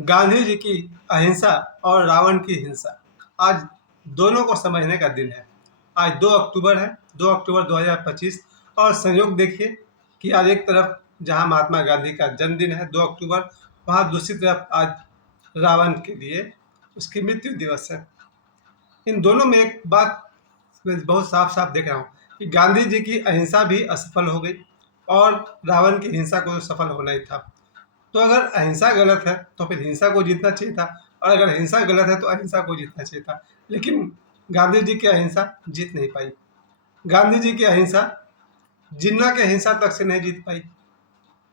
गांधी जी की अहिंसा और रावण की हिंसा, आज दोनों को समझने का दिन है। आज 2 अक्टूबर है, 2 अक्टूबर 2025। और संयोग देखिए कि आज एक तरफ जहां महात्मा गांधी का जन्मदिन है 2 अक्टूबर, वहां दूसरी तरफ आज रावण के लिए उसकी मृत्यु दिवस है। इन दोनों में एक बात मैं बहुत साफ साफ देख रहा हूँ कि गांधी जी की अहिंसा भी असफल हो गई और रावण की हिंसा को सफल होना ही था। तो अगर अहिंसा गलत है तो फिर हिंसा को जीतना चाहिए था, और अगर हिंसा गलत है तो अहिंसा को जीतना चाहिए था। लेकिन गांधी जी की अहिंसा जीत नहीं पाई। गांधी जी की अहिंसा जिन्ना के हिंसा तक से नहीं जीत पाई।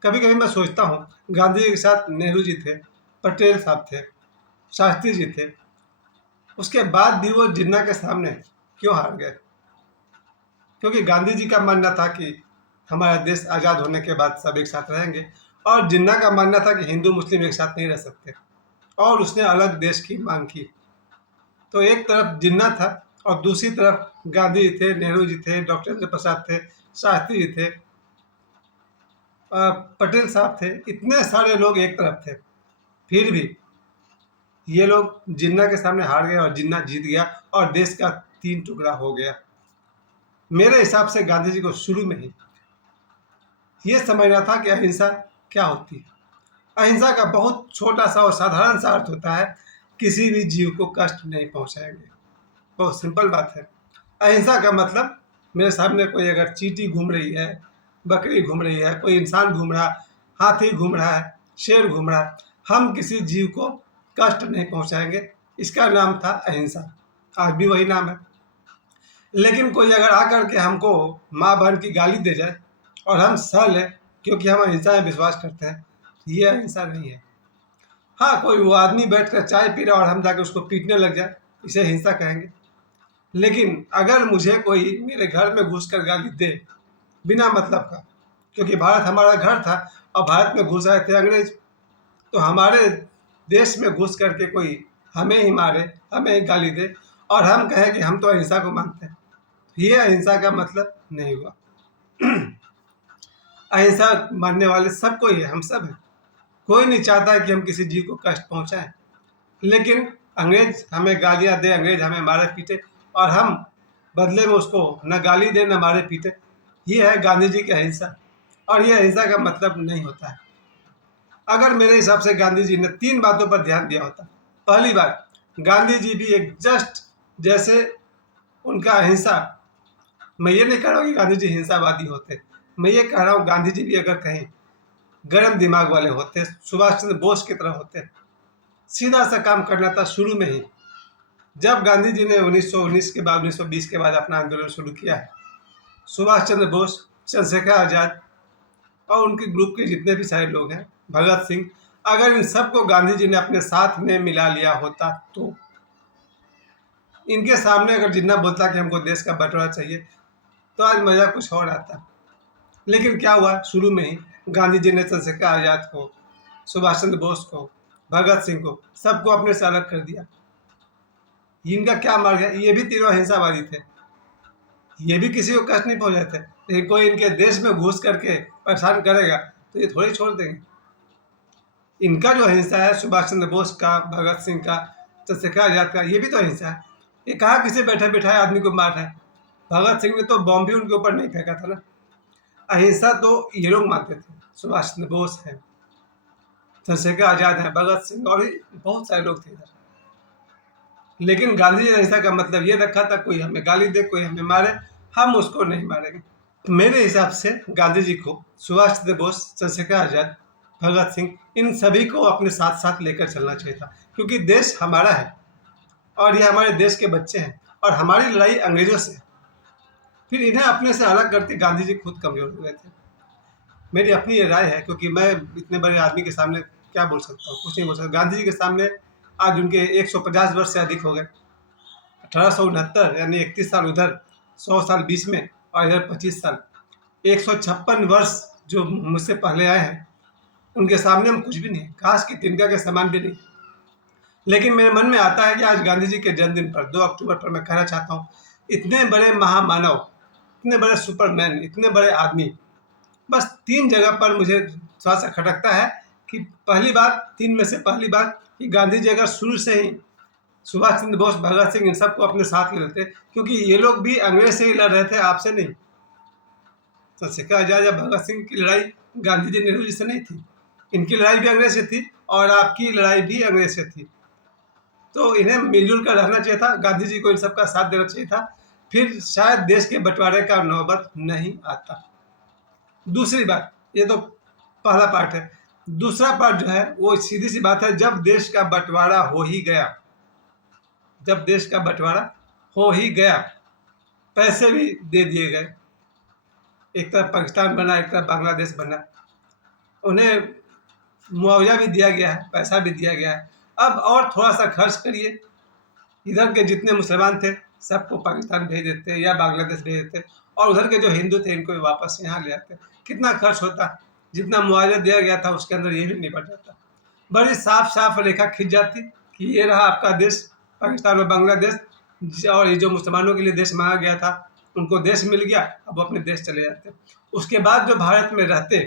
कभी कभी मैं सोचता हूँ, गांधी जी के साथ नेहरू जी थे, पटेल साहब थे, शास्त्री जी थे, उसके बाद भी वो जिन्ना के सामने क्यों हार गए? क्योंकि गांधी जी का मानना था कि हमारा देश आज़ाद होने के बाद सब एक साथ रहेंगे, और जिन्ना का मानना था कि हिंदू मुस्लिम एक साथ नहीं रह सकते, और उसने अलग देश की मांग की। तो एक तरफ जिन्ना था और दूसरी तरफ गांधी जी थे, नेहरू जी थे, डॉक्टर चंद्र प्रसाद थे, शास्त्री जी थे, पटेल साहब थे, इतने सारे लोग एक तरफ थे। फिर भी ये लोग जिन्ना के सामने हार गए और जिन्ना जीत गया और देश का 3 टुकड़ा हो गया। मेरे हिसाब से गांधी जी को शुरू में ही ये समझना था कि अहिंसा क्या होती है। अहिंसा का बहुत छोटा सा और साधारण सा अर्थ होता है, किसी भी जीव को कष्ट नहीं पहुंचाएंगे। बहुत सिंपल बात है। अहिंसा का मतलब, मेरे सामने कोई अगर चींटी घूम रही है, बकरी घूम रही है, कोई इंसान घूम रहा, हाथी घूम रहा है, शेर घूम रहा है, हम किसी जीव को कष्ट नहीं पहुंचाएंगे। इसका नाम था अहिंसा। आज भी वही नाम है। लेकिन कोई अगर आकर के हमको माँ बहन की गाली दे जाए और हम सह लें क्योंकि हम अहिंसा में विश्वास करते हैं, ये अहिंसा नहीं है। हाँ, कोई वो आदमी बैठ कर चाय पी रहा और हम जाकर उसको पीटने लग जाए, इसे हिंसा कहेंगे। लेकिन अगर मुझे कोई मेरे घर में घुस कर गाली दे बिना मतलब का, क्योंकि भारत हमारा घर था और भारत में घुस आए थे अंग्रेज, तो हमारे देश में घुस करके कोई हमें ही मारे, हमें ही गाली दे और हम कहें कि हम तो अहिंसा को मानते हैं, ये अहिंसा का मतलब नहीं हुआ। अहिंसा मानने वाले सबको ही है, हम सब हैं। कोई नहीं चाहता है कि हम किसी जीव को कष्ट पहुंचाएं। लेकिन अंग्रेज हमें गालियां दे, अंग्रेज हमें मारे पीटे और हम बदले में उसको न गाली दे न मारे पीटे, ये है गांधी जी की अहिंसा। और ये अहिंसा का मतलब नहीं होता है। अगर मेरे हिसाब से गांधी जी ने 3 बातों पर ध्यान दिया होता। पहली बात, गांधी जी भी एक जस्ट जैसे उनका अहिंसा, मैं ये नहीं कह रहा हूँ कि गांधी जी हिंसावादी होते, मैं ये कह रहा हूँ गांधी जी भी अगर कहीं गर्म दिमाग वाले होते, सुभाष चंद्र बोस की तरह होते, सीधा सा काम करना था शुरू में ही। जब गांधी जी ने 1919 के बाद 1920 के बाद अपना आंदोलन शुरू किया है, सुभाष चंद्र बोस, चंद्रशेखर आजाद और उनके ग्रुप के जितने भी सारे लोग हैं, भगत सिंह, अगर इन सबको गांधी जी ने अपने साथ में मिला लिया होता तो इनके सामने अगर जिन्ना बोलता कि हमको देश का बंटवारा चाहिए, तो आज मजा कुछ और आता। लेकिन क्या हुआ, शुरू में ही गांधी जी ने चंद्रशेखर आजाद को, सुभाष चंद्र बोस को, भगत सिंह को, सबको अपने से अलग कर दिया। इनका क्या मार्ग है? ये भी तीनों अहिंसावादी थे, ये भी किसी को कष्ट नहीं पहुंचाते थे। लेकिन कोई इनके देश में घुस करके परेशान करेगा तो ये थोड़ी छोड़ देंगे। इनका जो अहिंसा है, सुभाष चंद्र बोस का, भगत सिंह का, चंद्रशेखर आजाद का, ये भी तो अहिंसा है। ये कहाँ किसी बैठे बैठाए आदमी को मार रहा है? भगत सिंह ने तो बॉम्ब भी उनके ऊपर नहीं फेंका था ना। अहिंसा तो ये लोग मानते थे, सुभाष चंद्र बोस है, चंद्रशेखर आजाद है, भगत सिंह और भी बहुत सारे लोग थे इधर। लेकिन गांधी जी ने अहिंसा का मतलब ये रखा था, कोई हमें गाली दे, कोई हमें मारे, हम उसको नहीं मारेंगे। मेरे हिसाब से गांधी जी को सुभाष चंद्र बोस, चंद्रशेखर आजाद, भगत सिंह, इन सभी को अपने साथ साथ लेकर चलना चाहिए था, क्योंकि देश हमारा है और ये हमारे देश के बच्चे हैं और हमारी लड़ाई अंग्रेजों से। फिर इन्हें अपने से अलग करते गांधी जी खुद कमजोर हो गए थे। मेरी अपनी ये राय है, क्योंकि मैं इतने बड़े आदमी के सामने क्या बोल सकता हूँ, कुछ नहीं बोल सकता। गांधी जी के सामने आज उनके 150 वर्ष से अधिक हो गए। 1869 यानी 31 साल उधर, 100 साल बीच में, और इधर 25 साल, 156 वर्ष जो मुझसे पहले आए हैं, उनके सामने हम कुछ भी नहीं, काश की तिनका के समान भी नहीं। लेकिन मेरे मन में आता है कि आज गांधी जी के जन्मदिन पर 2 अक्टूबर पर मैं कहना चाहता हूँ, इतने बड़े महामानव, इतने बड़े सुपरमैन, इतने बड़े आदमी, बस 3 जगह पर मुझे थोड़ा सा खटकता है कि पहली बात, 3 में से पहली बात कि गांधी जी अगर शुरू से ही सुभाष चंद्र बोस, भगत सिंह इन सबको अपने साथ ले लेते, क्योंकि ये लोग भी अंग्रेज से ही लड़ रहे थे, आपसे नहीं। चंद्रशेखर आजाद या भगत सिंह की लड़ाई गांधी जी नेहरू जी से नहीं थी, इनकी लड़ाई भी अंग्रेज से थी और आपकी लड़ाई भी अंग्रेज से थी। तो इन्हें मिलजुल कर रहना चाहिए था, गांधी जी को इन सबका साथ देना चाहिए था, फिर शायद देश के बंटवारे का नौबत नहीं आता। दूसरी बात, ये तो पहला पार्ट है। दूसरा पार्ट जो है वो सीधी सी बात है, जब देश का बंटवारा हो ही गया, जब देश का बंटवारा हो ही गया, पैसे भी दे दिए गए, एक तरफ पाकिस्तान बना, एक तरफ बांग्लादेश बना, उन्हें मुआवजा भी दिया गया है, पैसा भी दिया गया है, अब और थोड़ा सा खर्च करिए, इधर के जितने मुसलमान थे सबको पाकिस्तान भेज देते या बांग्लादेश भेज देते, और उधर के जो हिंदू थे इनको भी वापस यहाँ ले आते, कितना खर्च होता, जितना मुआवजा दिया गया था उसके अंदर ये भी निपट जाता। बड़ी साफ साफ रेखा खिंच जाती कि ये रहा आपका देश, पाकिस्तान और बांग्लादेश, और ये जो मुसलमानों के लिए देश मांगा गया था उनको देश मिल गया, अब अपने देश चले जाते। उसके बाद जो भारत में रहते,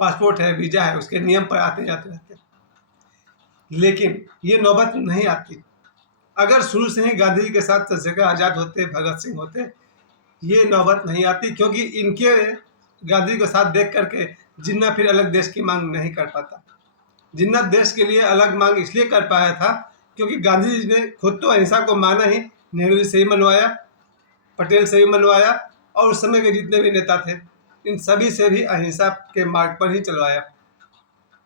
पासपोर्ट है, वीजा है, उसके नियम पर आते जाते रहते, लेकिन ये नौबत नहीं आती। अगर शुरू से ही गांधी जी के साथ चंद्रशेखर आजाद होते, भगत सिंह होते, ये नौबत नहीं आती, क्योंकि इनके गांधी को साथ देख करके जिन्ना फिर अलग देश की मांग नहीं कर पाता। जिन्ना देश के लिए अलग मांग इसलिए कर पाया था क्योंकि गांधी जी ने खुद तो अहिंसा को माना ही, नेहरू जी से ही मनवाया, पटेल से ही मनवाया, और उस समय के जितने भी नेता थे इन सभी से भी अहिंसा के मार्ग पर ही चलवाया।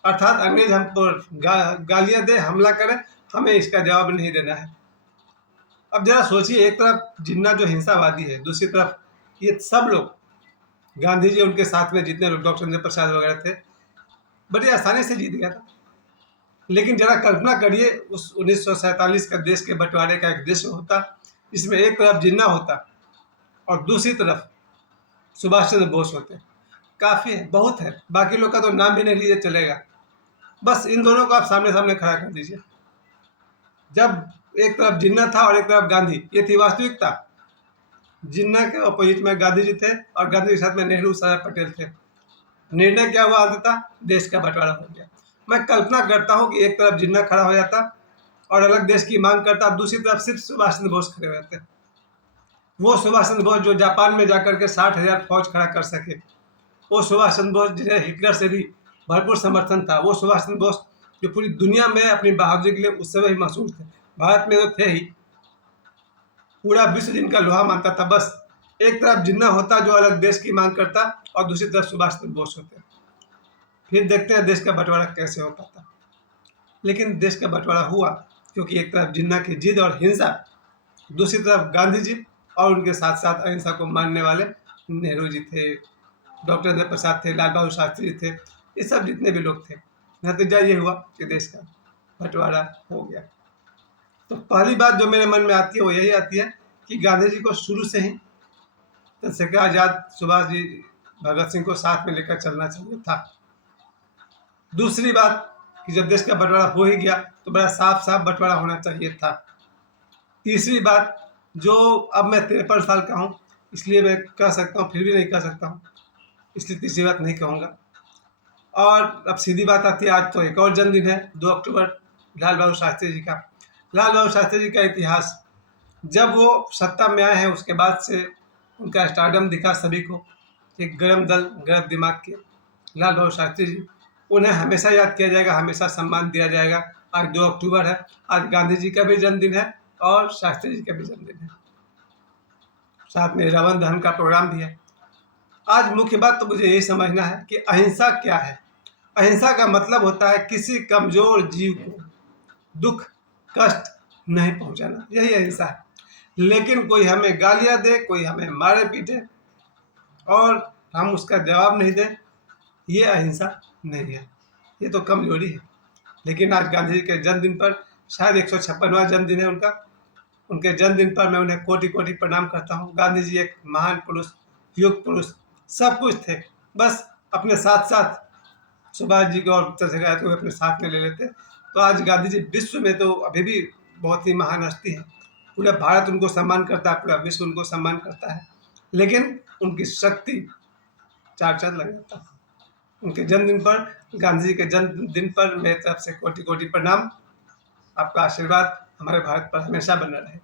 अर्थात अंग्रेज हम पर गालियां दे, हमला करें, हमें इसका जवाब नहीं देना है। अब जरा सोचिए, एक तरफ जिन्ना जो हिंसावादी है, दूसरी तरफ ये सब लोग, गांधी जी उनके साथ में जितने लोग, डॉक्टर चंद्र प्रसाद वगैरह थे, बड़ी आसानी से जीत गया था। लेकिन जरा कल्पना करिए उस 1947 का देश के बंटवारे का एक दृश्य होता, इसमें एक तरफ जिन्ना होता और दूसरी तरफ सुभाष चंद्र बोस होते। काफ़ी है, बहुत है, बाकी लोग का तो नाम भी नहीं लीजिए चलेगा, बस इन दोनों को आप सामने सामने खड़ा कर दीजिए। जब एक तरफ जिन्ना था और एक तरफ गांधी, ये थी वास्तविकता। जिन्ना के अपोजिट में गांधी जी थे और गांधी के साथ में नेहरू, सरदार पटेल थे। निर्णय क्या हुआ अंततः? देश का बंटवारा हो गया। मैं कल्पना करता हूँ कि एक तरफ जिन्ना खड़ा हो जाता और अलग देश की मांग करता, दूसरी तरफ सिर्फ सुभाष चंद्र बोस खड़े रहते। वो सुभाष चंद्र बोस जो जापान में जाकर के 60,000 फौज खड़ा कर सके, वो सुभाष चंद्र बोस जिन्हें हिटलर से भी भरपूर समर्थन था, वो सुभाष चंद्र बोस जो पूरी दुनिया में अपनी बहादुरी के लिए उस समय ही मशहूर थे, भारत में तो थे ही, पूरा विश्व जिनका लोहा मानता था। बस एक तरफ जिन्ना होता जो अलग देश की मांग करता और दूसरी तरफ सुभाष चंद्र बोस होते, फिर देखते हैं देश का बंटवारा कैसे हो पाता। लेकिन देश का बंटवारा हुआ क्योंकि एक तरफ जिन्ना की जिद और हिंसा, दूसरी तरफ गांधी जी और उनके साथ साथ अहिंसा को मानने वाले नेहरू जी थे, डॉक्टर चंद्र प्रसाद थे, लाल बहादुर शास्त्री थे, ये सब जितने भी लोग थे। नतीजा ये हुआ कि देश का बंटवारा हो गया। तो पहली बात जो मेरे मन में आती है वो यही आती है कि गांधी जी को शुरू से ही चंद्रशेखर आजाद, सुभाष जी, भगत सिंह को साथ में लेकर चलना चाहिए था। दूसरी बात कि जब देश का बंटवारा हो ही गया तो बड़ा साफ साफ बंटवारा होना चाहिए था। तीसरी बात, जो अब मैं 53 साल का हूँ इसलिए मैं कह सकता हूँ, फिर भी नहीं कह सकता हूँ, इसलिए तीसरी बात नहीं कहूँगा। और अब सीधी बात आती है, आज तो एक और जन्मदिन है, 2 अक्टूबर, लाल बहादुर शास्त्री जी का। लाल बहादुर शास्त्री जी का इतिहास, जब वो सत्ता में आए हैं उसके बाद से उनका स्टारडम दिखा सभी को, एक गर्म दल, गर्म दिमाग के लाल बहादुर शास्त्री जी, उन्हें हमेशा याद किया जाएगा, हमेशा सम्मान दिया जाएगा। आज 2 अक्टूबर है, आज गांधी जी का भी जन्मदिन है और शास्त्री जी का भी जन्मदिन है, साथ में रावण दहन का प्रोग्राम भी है। आज मुख्य बात तो मुझे यही समझना है कि अहिंसा क्या है। अहिंसा का मतलब होता है किसी कमजोर जीव को दुख, कष्ट नहीं पहुंचाना, यही अहिंसा है। लेकिन कोई हमें गालियां दे, कोई हमें मारे पीटे और हम उसका जवाब नहीं दें, ये अहिंसा नहीं है, ये तो कमजोरी है। लेकिन आज गांधी जी के जन्मदिन पर, शायद 156वां जन्मदिन है उनका, उनके जन्मदिन पर मैं उन्हें कोटि कोटि प्रणाम करता हूँ। गांधी जी एक महान पुरुष, युग पुरुष, सब कुछ थे, बस अपने साथ साथ सुभाष जी को और चंद्रशेखर आजाद को अपने साथ में ले लेते। तो आज गांधी जी विश्व में तो अभी भी बहुत ही महान हस्ती है, पूरा भारत उनको सम्मान करता है, पूरा विश्व उनको सम्मान करता है, लेकिन उनकी शक्ति चार चांद लग जाता है। उनके जन्मदिन पर, गांधी जी के जन्मदिन पर मेरी तरफ से कोटि कोटि प्रणाम। आपका आशीर्वाद हमारे भारत पर हमेशा बना रहे।